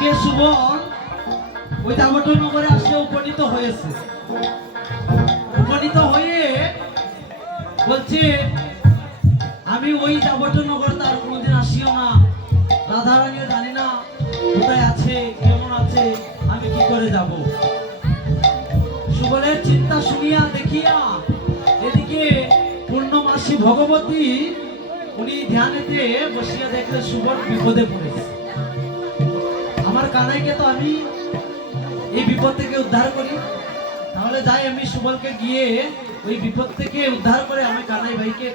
আজকে সুবন ওই দামোদরনগরে আসে উপনীত হয়েছে। উপনীত হয়ে বলছে আমি ওই দামোদরনগরে তার কোনোদিন আসিও না, রাধারানীও জানি না কোথায় আছে কেমন আছে, আমি কি করে যাব। সুবনের চিন্তা শুনিয়া দেখিয়া এদিকে পূর্ণমাসী ভগবতী উনি ধ্যানেতে বসিয়া দেখলে সুবন বিপদে পড়েছে। আমার কানাইকে তো আমি এই বিপদ থেকে উদ্ধার করি, তাহলে যাই আমি সুবলকে গিয়ে ওই বিপদ থেকে উদ্ধার করে আমি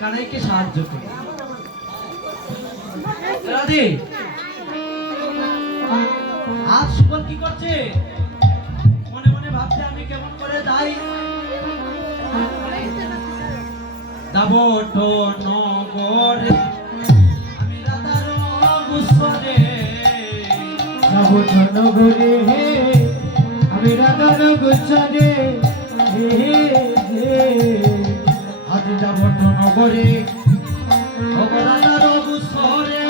কানাইকে সাহায্য করি। রাধে আজ সুবল কি করছে, মনে মনে ভাবছে আমি কেমন করে যাই দামোদরনগরে, আমি রাধার গুসরে দামোদরনগরে হে, আমি রাধার গুসরে হে হে, আজ দামোদরনগরে রাধার গুসরে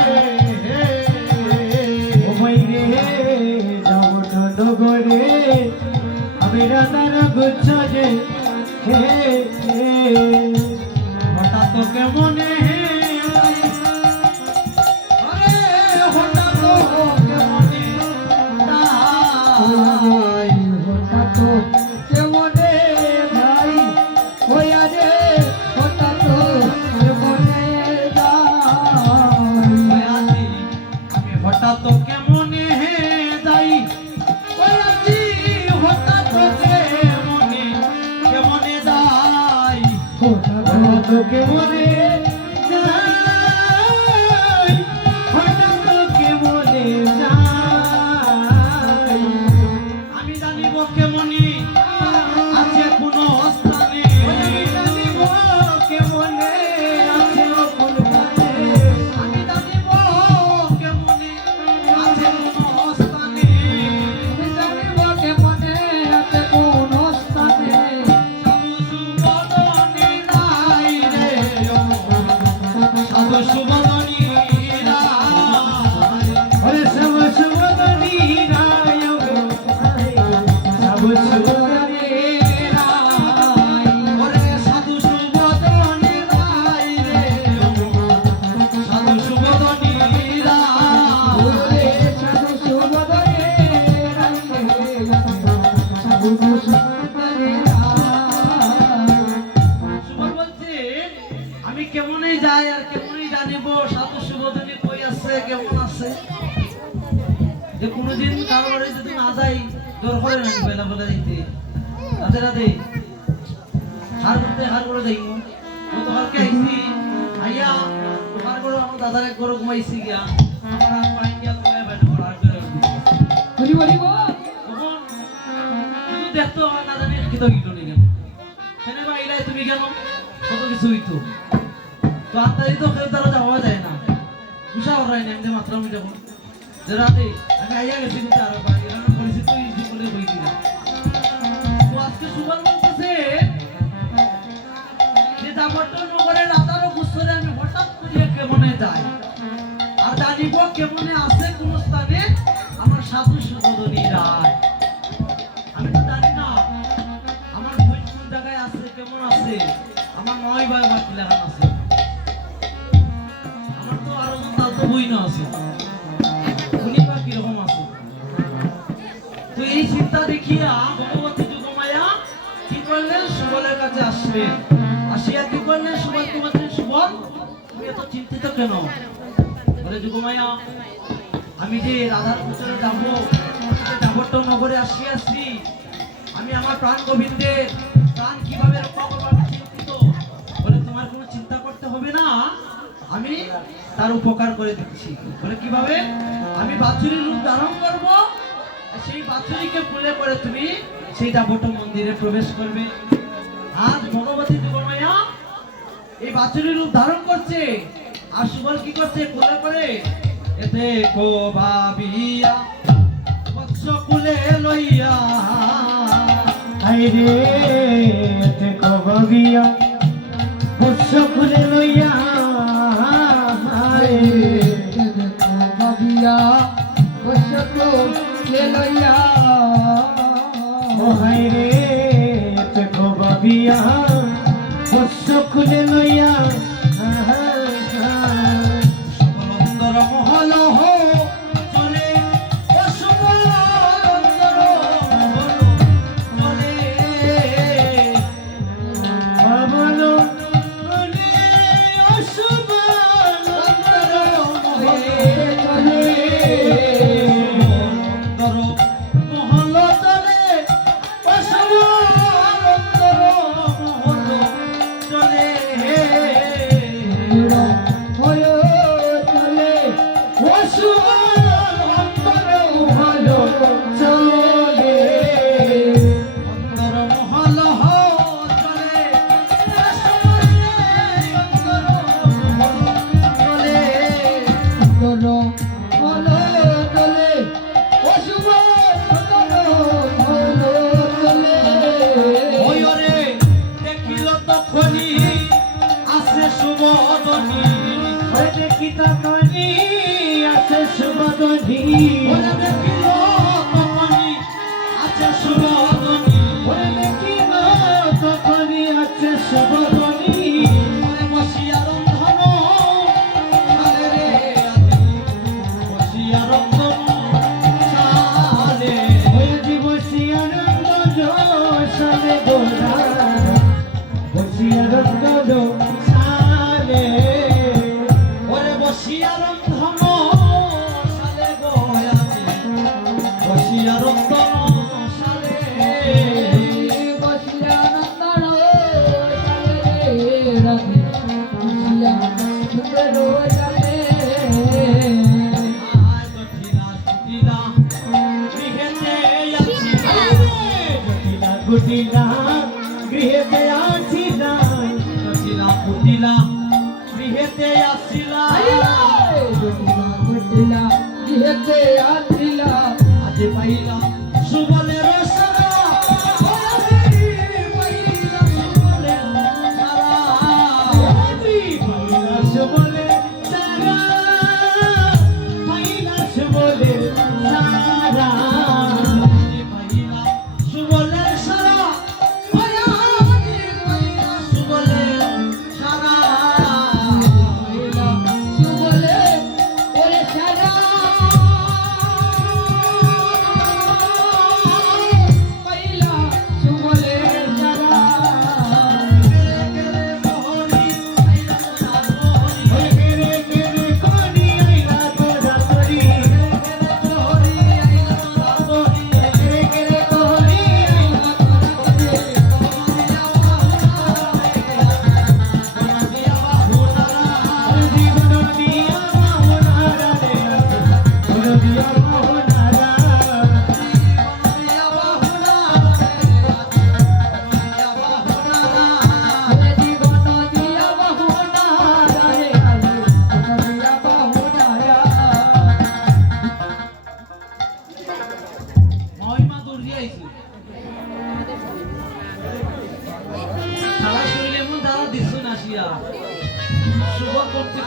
ও মাইরে হে, দামোদরনগরে আমি রাধার গুসরে হে হে, হঠাৎ কেমনে হঠাৎ কেমনে ওই হঠাৎ কেমনে যাই, ওই আরে হঠাৎ কেমনে যাই, আমি হঠাৎ কেমনে যাই, হঠাৎ কেমনে যাই, হঠাৎ কেমনে যাই, হঠাৎ কেমনে যাই, আমি জানিব কেমনি আছে কোন স্থানে, জানিব কেমনে আছে কোন কাছে, আমি জানিব কেমনে আছে কোন স্থানে, আমি জানিব কেমনে আছে কোন স্থানে, সাধু সুবদনী রায়, ওরে সব সুবদনী রায়, সব সুবদনী রায়, ওরে সাধু সুবদনী রায় রে, সাধু সুবদনী রায়। ওরে সব সুবদনী রায়, সব সুবদনী রায়। সুবল বলছে আমি কেমনই যাই আর কেমনই জানিব সাধু সুবদনী কই আছে কেমন আছে, যে কোনোদিন কারো বাড়ি যদি না যাই দর করে নাকি বেলা বলে দিতে রাধে রাধে হার করে যাই তো কালকে আইছি আইয়া হার করে আমার দাদার এক করে ঘুমাইছি গিয়া আমার হাত পাই গিয়া তোলে বেটা করে হার করে হরি হরি বল। তখন শুধু দেখতো আমার না জানি কি তো গিলো নি কেন কেন বা ইলাই তুমি কেন কত কিছু হইতো তো আত্মারি তো কেউ তারা যাওয়া যায় না উষা ওরাই না এমনি মাত্রা আমি যখন যে রাতে আমি আইয়া গেছি কিন্তু আরো বাড়ি রান্না করেছি তো এই বলে বই কিনা তো আজকে সুবল বলতেছে যে দামোদরনগরের রাধারও গুসরে আমি হঠাৎ করিয়া কেমনে যাই আর জানিব কেমনে আছে কোন স্থানে আমার সাধু সুবদনী রায়, আমি তো জানি না আমার বই কোন জায়গায় আছে কেমন আছে, আমার নয় ভাই বাকি লেখা আছে, আমার তো আরো তাল তো বই না আছে, উনি বা কিরকম আছে। তো এই চিন্তা দেখিয়া ভগবতী যোগমায়া কি করলেন সুবলের কাছে আসলেন, আসিয়া কি করলেন সুবলকে বললেন সুবল তুমি এত চিন্তিত কেন, বলে যোগমায়া আমি যে রাধার গোচরে যাবো দামোদরনগরে আসিয়াছি, আমি আমার প্রাণ গোবিন্দের প্রাণ কিভাবে রক্ষা করবো আমি চিন্তিত, বলে তোমার কোনো চিন্তা করতে হবে না, আমি তার উপকার করে দিচ্ছি, বলে কিভাবে, আমি বাছুরীর রূপ ধারণ করব, সেই বাছুরীকে কোলে করে তুমি সেই দামোদর মন্দিরে প্রবেশ করবে। আজ ভগবতী যোগমায়া এই বাছুরীর রূপ ধারণ করছে আর সুবল কি করছে কোলে করে এতে কো ভাবিয়া বৎস কুলে লইয়া, আইরে তে কবিয়া বৎস কুলে লইয়া, আইরে তে কবিয়া বৎস লে লইয়া ও হায় রে দেখো বাবিয়া বস্য খুলে লইয়া সকলন্দর মহল হো চলে অশুভ অন্দর মহল চলে ভাবলো বলে অশুভ অন্তর মহলে চলে অন্দর মহল চলে অশুভ অন্দর মহল চলে হয় চলে অশুভ অন্তর ভালো চলে অন্দর মহল হো চলে অশুভ অন্দর মহল চলে হলো হলো চলে অশুভ হলো চলে ওরে দেখিল তখনই আছে শুভদনী ওই দেখি তখনই আছে শুভগন্ধি ওরে দেখিল তখনই আছে শুভদনী ওই দেখি তখনই আছে শুভগন্ধি ওরে বসিয়া রন্ধন সালে রে আজি বসিয়া রন্ধন সালে ওই দিবসী আনন্দ সালে গোরা বসি আনন্দ সালে ওরে বসিয়া রন্ধন সালে গো আজি বসিয়া রন্ধন সালে বসিয়া আনন্দ সালে রাধে বসিয়া সুন্দর সালে কুটিলা গৃহেতে আছিলা কুটিলা গৃহেতে আছিলা আজ পাইলা সুবলের সারা পাইলা সুবলের সারা পাইলা সুবলে সারা পাইলা সুবলে সারা পাইলা সুবলের সারা পাইলা সুবলের সারা পাইলা সুবলে ওরে সারা পাইলা সুবলে সারা ওরে কেরে কেরে কোনি আইলা তোরা তোরি কেরে কেরে কোনি আইলা তোরা তোরি জীবন দিয়া বাহুনারা রে জীবন দিয়া বাহুনারা জীবন দিয়া বাহুনারা রে জীবন দিয়া বাহুনারা মহিমা দৌড়ি আইছি সারা শরীরে এমন দ্বারা দিচ্ছ না শিয়া শুভ করতে